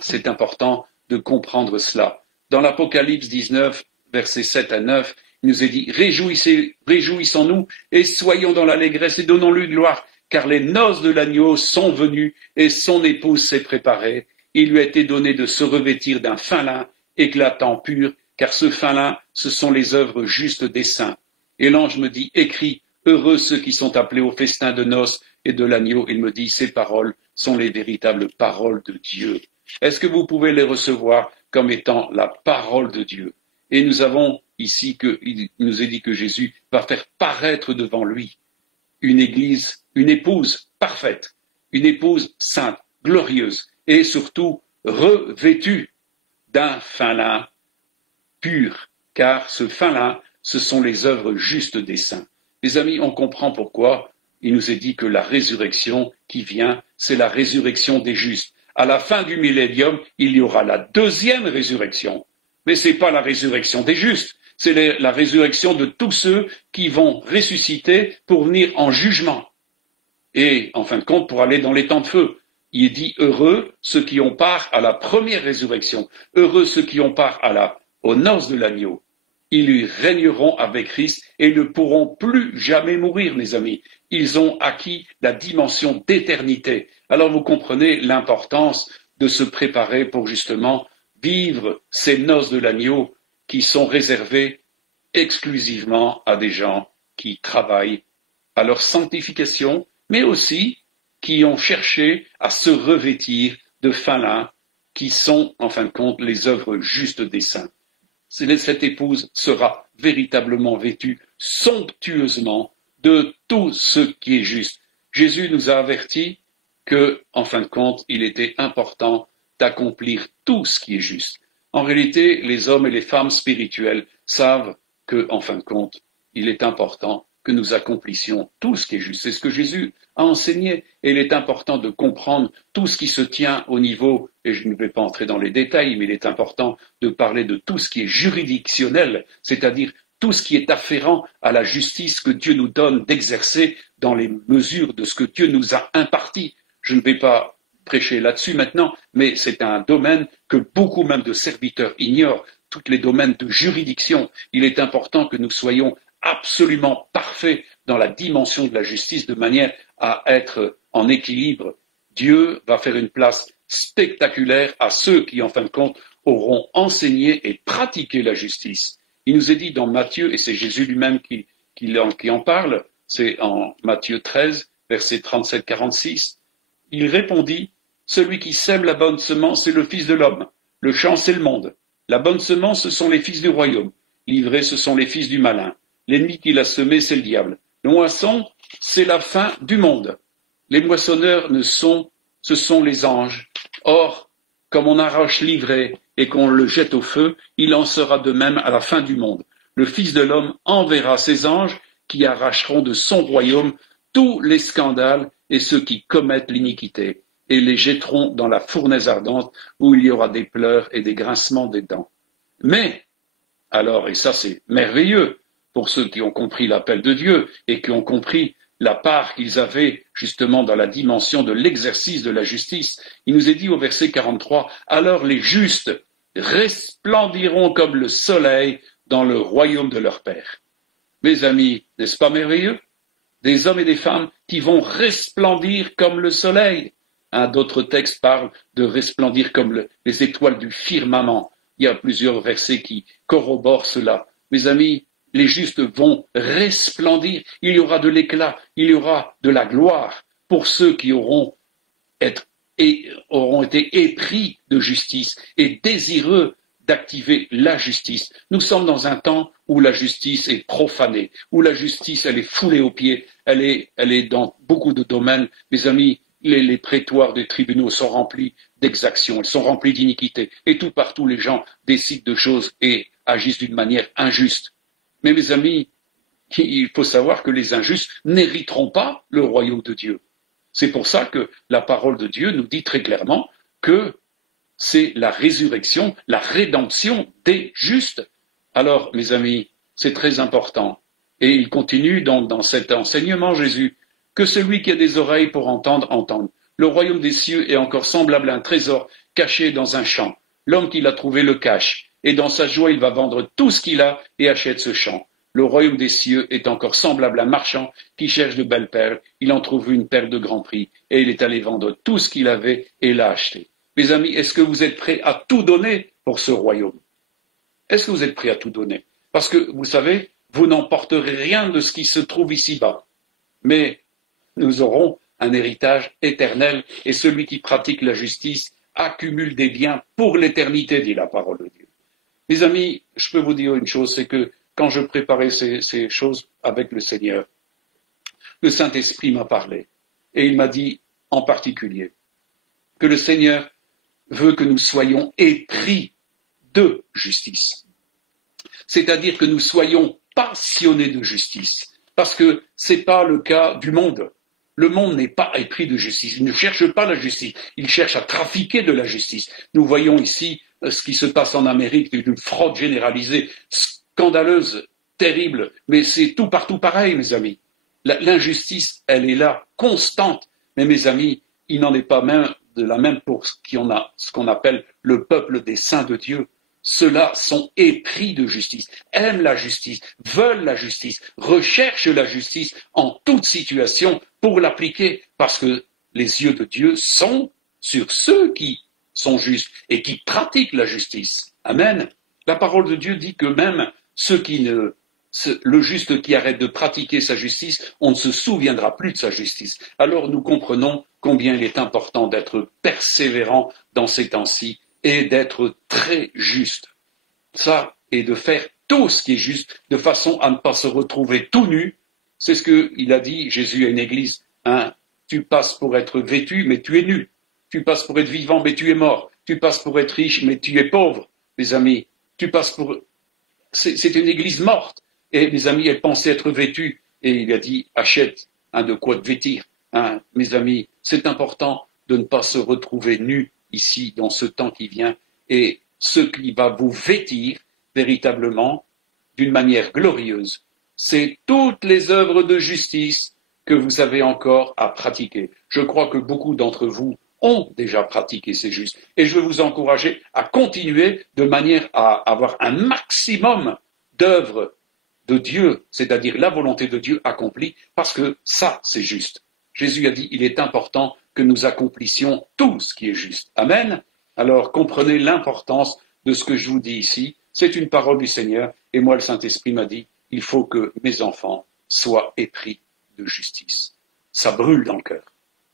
C'est important de comprendre cela. Dans l'Apocalypse 19, versets 7 à 9, il nous est dit, réjouissons-nous et soyons dans l'allégresse et donnons-lui gloire, car les noces de l'agneau sont venues et son épouse s'est préparée. Il lui a été donné de se revêtir d'un fin lin éclatant pur, car ce fin lin, ce sont les œuvres justes des saints. Et l'ange me dit, écris, heureux ceux qui sont appelés au festin de noces et de l'agneau. Il me dit, ces paroles sont les véritables paroles de Dieu. Est-ce que vous pouvez les recevoir comme étant la parole de Dieu? Et nous avons ici il nous est dit que Jésus va faire paraître devant lui une église, une épouse parfaite, une épouse sainte, glorieuse et surtout revêtue d'un fin lin pur, car ce fin lin, ce sont les œuvres justes des saints. Les amis, on comprend pourquoi il nous est dit que la résurrection qui vient, c'est la résurrection des justes. À la fin du millénium, il y aura la deuxième résurrection. Mais ce n'est pas la résurrection des justes, c'est la résurrection de tous ceux qui vont ressusciter pour venir en jugement. Et, en fin de compte, pour aller dans les temps de feu. Il est dit heureux ceux qui ont part à la première résurrection, heureux ceux qui ont part aux noces de l'agneau. Ils régneront avec Christ et ne pourront plus jamais mourir, mes amis. Ils ont acquis la dimension d'éternité. Alors vous comprenez l'importance de se préparer pour justement vivre ces noces de l'agneau qui sont réservées exclusivement à des gens qui travaillent à leur sanctification, mais aussi qui ont cherché à se revêtir de fin lin, qui sont, en fin de compte, les œuvres justes des saints. Cette épouse sera véritablement vêtue somptueusement de tout ce qui est juste. Jésus nous a avertis que, en fin de compte, il était important d'accomplir tout ce qui est juste. En réalité, les hommes et les femmes spirituels savent que, en fin de compte, il est important que nous accomplissions tout ce qui est juste. C'est ce que Jésus a enseigné. Et il est important de comprendre tout ce qui se tient au niveau, et je ne vais pas entrer dans les détails, mais il est important de parler de tout ce qui est juridictionnel, c'est-à-dire tout ce qui est afférent à la justice que Dieu nous donne d'exercer dans les mesures de ce que Dieu nous a imparti. Je ne vais pas prêcher là-dessus maintenant, mais c'est un domaine que beaucoup même de serviteurs ignorent, tous les domaines de juridiction. Il est important que nous soyons absolument parfaits dans la dimension de la justice de manière à être en équilibre. Dieu va faire une place spectaculaire à ceux qui, en fin de compte, auront enseigné et pratiqué la justice. Il nous est dit dans Matthieu, et c'est Jésus lui-même qui en parle, c'est en Matthieu 13, versets 37-46, il répondit, « Celui qui sème la bonne semence, c'est le Fils de l'homme. Le champ, c'est le monde. La bonne semence, ce sont les fils du royaume. L'ivrée, ce sont les fils du malin. L'ennemi qui l'a semé, c'est le diable. Le moisson, c'est la fin du monde. Les moissonneurs ce sont les anges. Or, comme on arrache l'ivraie et qu'on le jette au feu, il en sera de même à la fin du monde. Le Fils de l'homme enverra ses anges qui arracheront de son royaume tous les scandales et ceux qui commettent l'iniquité, et les jetteront dans la fournaise ardente où il y aura des pleurs et des grincements des dents. Mais, alors, et ça c'est merveilleux pour ceux qui ont compris l'appel de Dieu et qui ont compris la part qu'ils avaient justement dans la dimension de l'exercice de la justice, il nous est dit au verset 43, « Alors les justes resplendiront comme le soleil dans le royaume de leur Père. » Mes amis, n'est-ce pas merveilleux? Des hommes et des femmes qui vont resplendir comme le soleil. D'autres textes parlent de resplendir comme les étoiles du firmament. Il y a plusieurs versets qui corroborent cela. Mes amis, les justes vont resplendir. Il y aura de l'éclat, il y aura de la gloire pour ceux qui auront été épris de justice et désireux d'activer la justice. Nous sommes dans un temps où la justice est profanée, où la justice, elle est foulée aux pieds, elle est dans beaucoup de domaines. Mes amis, les prétoires des tribunaux sont remplis d'exactions, ils sont remplis d'iniquités. Et tout partout, les gens décident de choses et agissent d'une manière injuste. Mais mes amis, il faut savoir que les injustes n'hériteront pas le royaume de Dieu. C'est pour ça que la parole de Dieu nous dit très clairement que c'est la résurrection, la rédemption des justes. Alors, mes amis, c'est très important. Et il continue donc dans cet enseignement, Jésus, que celui qui a des oreilles pour entendre, entende. Le royaume des cieux est encore semblable à un trésor caché dans un champ. L'homme qui l'a trouvé le cache, et dans sa joie il va vendre tout ce qu'il a et achète ce champ. Le royaume des cieux est encore semblable à un marchand qui cherche de belles perles. Il en trouve une perle de grand prix, et il est allé vendre tout ce qu'il avait et l'a acheté. Mes amis, est-ce que vous êtes prêts à tout donner pour ce royaume? Est-ce que vous êtes prêts à tout donner? Parce que, vous savez, vous n'emporterez rien de ce qui se trouve ici-bas. Mais nous aurons un héritage éternel, et celui qui pratique la justice accumule des biens pour l'éternité, dit la parole de Dieu. Mes amis, je peux vous dire une chose, c'est que quand je préparais ces choses avec le Seigneur, le Saint-Esprit m'a parlé, et il m'a dit en particulier que le Seigneur veut que nous soyons épris de justice. C'est-à-dire que nous soyons passionnés de justice. Parce que ce n'est pas le cas du monde. Le monde n'est pas épris de justice. Il ne cherche pas la justice. Il cherche à trafiquer de la justice. Nous voyons ici ce qui se passe en Amérique, une fraude généralisée, scandaleuse, terrible. Mais c'est tout partout pareil, mes amis. L'injustice, elle est là, constante. Mais mes amis, il n'en est pas même de la même pour ce qu'on appelle le peuple des saints de Dieu. Ceux-là sont épris de justice, aiment la justice, veulent la justice, recherchent la justice en toute situation pour l'appliquer, parce que les yeux de Dieu sont sur ceux qui sont justes et qui pratiquent la justice. Amen. La parole de Dieu dit que même le juste qui arrête de pratiquer sa justice, on ne se souviendra plus de sa justice. Alors nous comprenons combien il est important d'être persévérant dans ces temps-ci et d'être très juste. Ça, et de faire tout ce qui est juste, de façon à ne pas se retrouver tout nu. C'est ce qu'il a dit, Jésus, à une église. Tu passes pour être vêtu, mais tu es nu. Tu passes pour être vivant, mais tu es mort. Tu passes pour être riche, mais tu es pauvre, mes amis. Tu passes pour... C'est une église morte. Et mes amis, elle pensait être vêtue. Et il a dit, achète de quoi te vêtir. Mes amis, c'est important de ne pas se retrouver nu ici, dans ce temps qui vient, et ce qui va vous vêtir véritablement d'une manière glorieuse, c'est toutes les œuvres de justice que vous avez encore à pratiquer. Je crois que beaucoup d'entre vous ont déjà pratiqué ces justes, et je veux vous encourager à continuer de manière à avoir un maximum d'œuvres de Dieu, c'est-à-dire la volonté de Dieu accomplie, parce que ça, c'est juste. Jésus a dit, il est important que nous accomplissions tout ce qui est juste. Amen. Alors comprenez l'importance de ce que je vous dis ici. C'est une parole du Seigneur. Et moi, le Saint-Esprit m'a dit, il faut que mes enfants soient épris de justice. Ça brûle dans le cœur.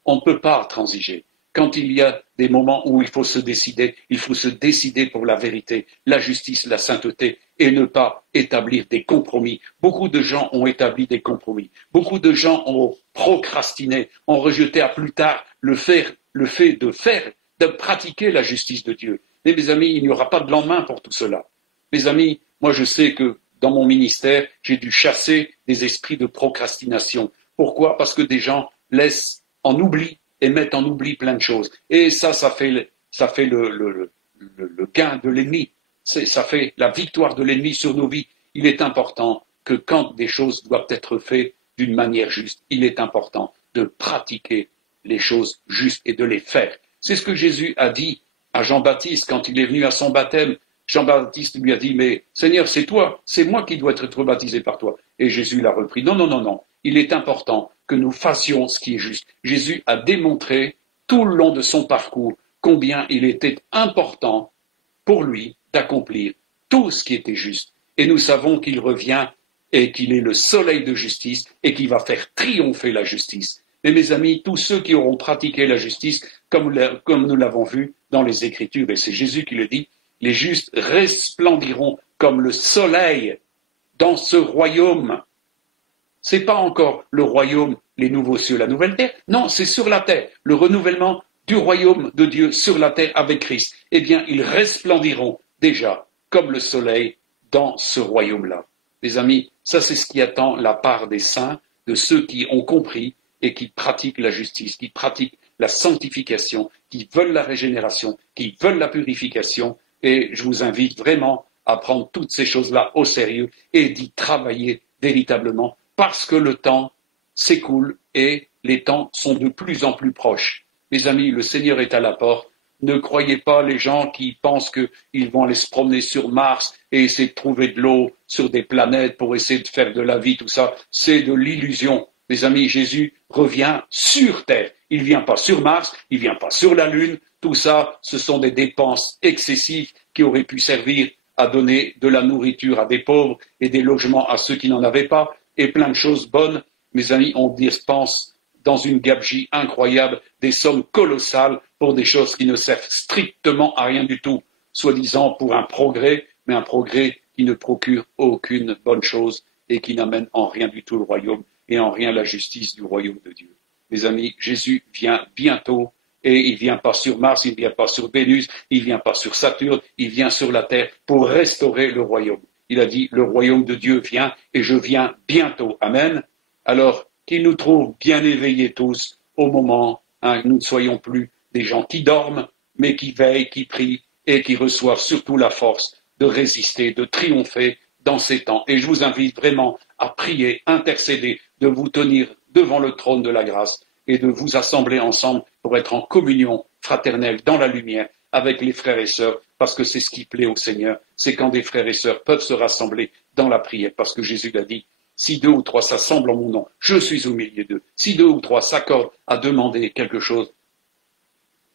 On ne peut pas transiger. quand il y a des moments où il faut se décider pour la vérité, la justice, la sainteté, et ne pas établir des compromis. Beaucoup de gens ont établi des compromis. Beaucoup de gens ont procrastiné, ont rejeté à plus tard le fait de pratiquer la justice de Dieu. Mais mes amis, il n'y aura pas de lendemain pour tout cela. Mes amis, moi je sais que dans mon ministère, j'ai dû chasser des esprits de procrastination. Pourquoi? Parce que des gens laissent en oubli et mettent en oubli plein de choses. Et ça fait le gain de l'ennemi. Ça fait la victoire de l'ennemi sur nos vies. Il est important que quand des choses doivent être faites d'une manière juste, il est important de pratiquer les choses justes et de les faire. C'est ce que Jésus a dit à Jean-Baptiste quand il est venu à son baptême. Jean-Baptiste lui a dit, mais Seigneur, c'est toi, c'est moi qui dois être baptisé par toi. Et Jésus l'a repris. Non, non, non, non. Il est important que nous fassions ce qui est juste. Jésus a démontré tout le long de son parcours combien il était important pour lui d'accomplir tout ce qui était juste. Et nous savons qu'il revient et qu'il est le soleil de justice et qu'il va faire triompher la justice. Mais mes amis, tous ceux qui auront pratiqué la justice, comme nous l'avons vu dans les Écritures, et c'est Jésus qui le dit, les justes resplendiront comme le soleil dans ce royaume. C'est pas encore le royaume, les nouveaux cieux, la nouvelle terre. Non, c'est sur la terre. Le renouvellement du royaume de Dieu sur la terre avec Christ. Eh bien, ils resplendiront déjà comme le soleil dans ce royaume-là. Les amis, ça c'est ce qui attend la part des saints, de ceux qui ont compris et qui pratiquent la justice, qui pratiquent la sanctification, qui veulent la régénération, qui veulent la purification. Et je vous invite vraiment à prendre toutes ces choses-là au sérieux et d'y travailler véritablement parce que le temps s'écoule et les temps sont de plus en plus proches. Mes amis, le Seigneur est à la porte. Ne croyez pas les gens qui pensent qu'ils vont aller se promener sur Mars et essayer de trouver de l'eau sur des planètes pour essayer de faire de la vie, tout ça. C'est de l'illusion. Mes amis, Jésus revient sur Terre. Il ne vient pas sur Mars, il ne vient pas sur la Lune. Tout ça, ce sont des dépenses excessives qui auraient pu servir à donner de la nourriture à des pauvres et des logements à ceux qui n'en avaient pas et plein de choses bonnes. Mes amis, on dépense dans une gabegie incroyable des sommes colossales pour des choses qui ne servent strictement à rien du tout, soi-disant pour un progrès, mais un progrès qui ne procure aucune bonne chose et qui n'amène en rien du tout le royaume et en rien la justice du royaume de Dieu. Mes amis, Jésus vient bientôt et il ne vient pas sur Mars, il ne vient pas sur Vénus, il ne vient pas sur Saturne, il vient sur la terre pour restaurer le royaume. Il a dit, le royaume de Dieu vient et je viens bientôt. Amen. Alors, qu'il nous trouve bien éveillés tous au moment où nous ne soyons plus des gens qui dorment, mais qui veillent, qui prient et qui reçoivent surtout la force de résister, de triompher dans ces temps. Et je vous invite vraiment à prier, intercéder, de vous tenir devant le trône de la grâce et de vous assembler ensemble pour être en communion fraternelle dans la lumière avec les frères et sœurs, parce que c'est ce qui plaît au Seigneur, c'est quand des frères et sœurs peuvent se rassembler dans la prière, parce que Jésus l'a dit, si 2 ou 3 s'assemblent en mon nom, je suis au milieu d'eux. Si 2 ou 3 s'accordent à demander quelque chose,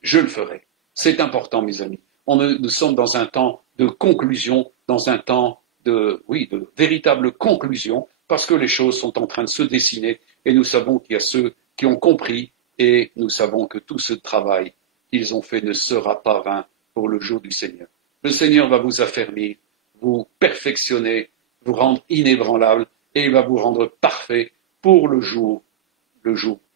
je le ferai. C'est important, mes amis. Nous sommes dans un temps de conclusion, dans un temps de véritable conclusion, parce que les choses sont en train de se dessiner, et nous savons qu'il y a ceux qui ont compris, et nous savons que tout ce travail qu'ils ont fait ne sera pas vain pour le jour du Seigneur. Le Seigneur va vous affermir, vous perfectionner, vous rendre inébranlable, et il va vous rendre parfait pour le jour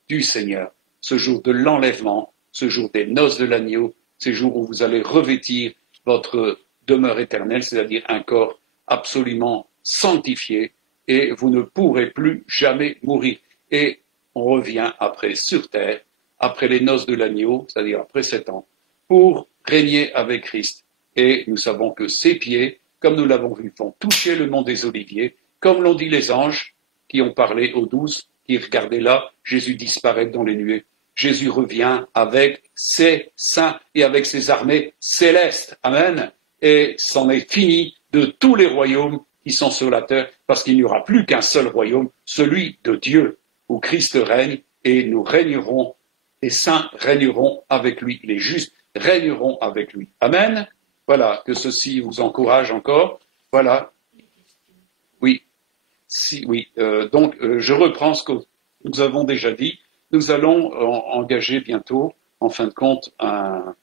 du Seigneur, ce jour de l'enlèvement, ce jour des noces de l'agneau, ce jour où vous allez revêtir votre demeure éternelle, c'est-à-dire un corps absolument sanctifié, et vous ne pourrez plus jamais mourir. Et on revient après sur terre, après les noces de l'agneau, c'est-à-dire après 7 ans, pour régner avec Christ. Et nous savons que ses pieds, comme nous l'avons vu, vont toucher le mont des Oliviers, comme l'ont dit les anges qui ont parlé aux 12, qui regardaient là, Jésus disparaît dans les nuées. Jésus revient avec ses saints et avec ses armées célestes. Amen. Et c'en est fini de tous les royaumes qui sont sur la terre, parce qu'il n'y aura plus qu'un seul royaume, celui de Dieu, où Christ règne, et nous régnerons, les saints régneront avec lui, les justes régneront avec lui. Amen. Voilà, que ceci vous encourage encore. Voilà. Oui. Donc, je reprends ce que nous avons déjà dit. Nous allons engager bientôt en fin de compte, un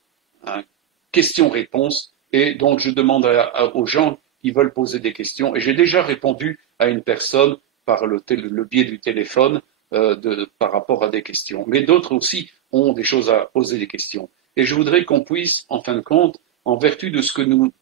question-réponse. Et donc, je demande aux gens qui veulent poser des questions. Et j'ai déjà répondu à une personne par le biais du téléphone par rapport à des questions. Mais d'autres aussi ont des choses à poser des questions. Et je voudrais qu'on puisse, en fin de compte, en vertu de ce que nous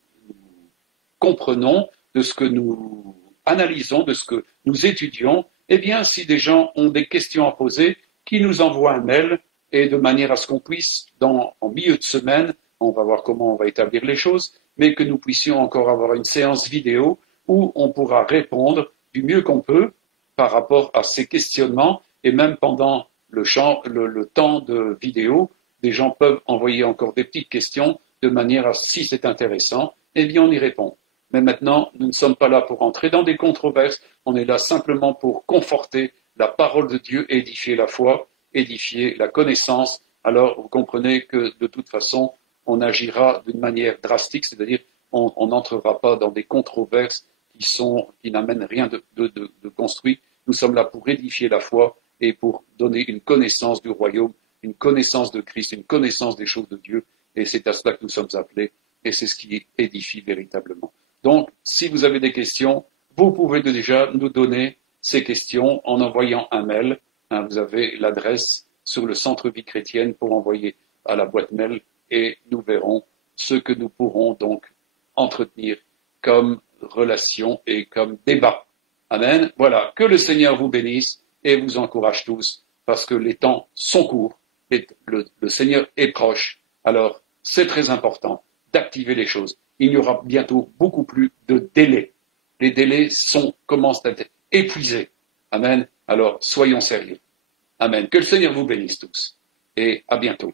comprenons, de ce que nous analysons, de ce que nous étudions, eh bien, si des gens ont des questions à poser, qu'ils nous envoient un mail et de manière à ce qu'on puisse, en milieu de semaine, on va voir comment on va établir les choses, mais que nous puissions encore avoir une séance vidéo où on pourra répondre du mieux qu'on peut par rapport à ces questionnements et même pendant le temps de vidéo, des gens peuvent envoyer encore des petites questions de manière à, si c'est intéressant, eh bien on y répond. Mais maintenant, nous ne sommes pas là pour entrer dans des controverses, on est là simplement pour conforter la parole de Dieu, édifier la foi, édifier la connaissance. Alors vous comprenez que de toute façon, on agira d'une manière drastique, c'est-à-dire on n'entrera pas dans des controverses qui n'amènent rien de construit. Nous sommes là pour édifier la foi et pour donner une connaissance du royaume, une connaissance de Christ, une connaissance des choses de Dieu. Et c'est à cela que nous sommes appelés et c'est ce qui édifie véritablement. Donc, si vous avez des questions, vous pouvez déjà nous donner ces questions en envoyant un mail. Vous avez l'adresse sur le Centre Vie Chrétienne pour envoyer à la boîte mail et nous verrons ce que nous pourrons donc entretenir comme relation et comme débat. Amen. Voilà, que le Seigneur vous bénisse et vous encourage tous parce que les temps sont courts et le Seigneur est proche. Alors, c'est très important d'activer les choses. Il n'y aura bientôt beaucoup plus de délais. Les délais commencent à être épuisés. Amen. Alors, soyons sérieux. Amen. Que le Seigneur vous bénisse tous et à bientôt.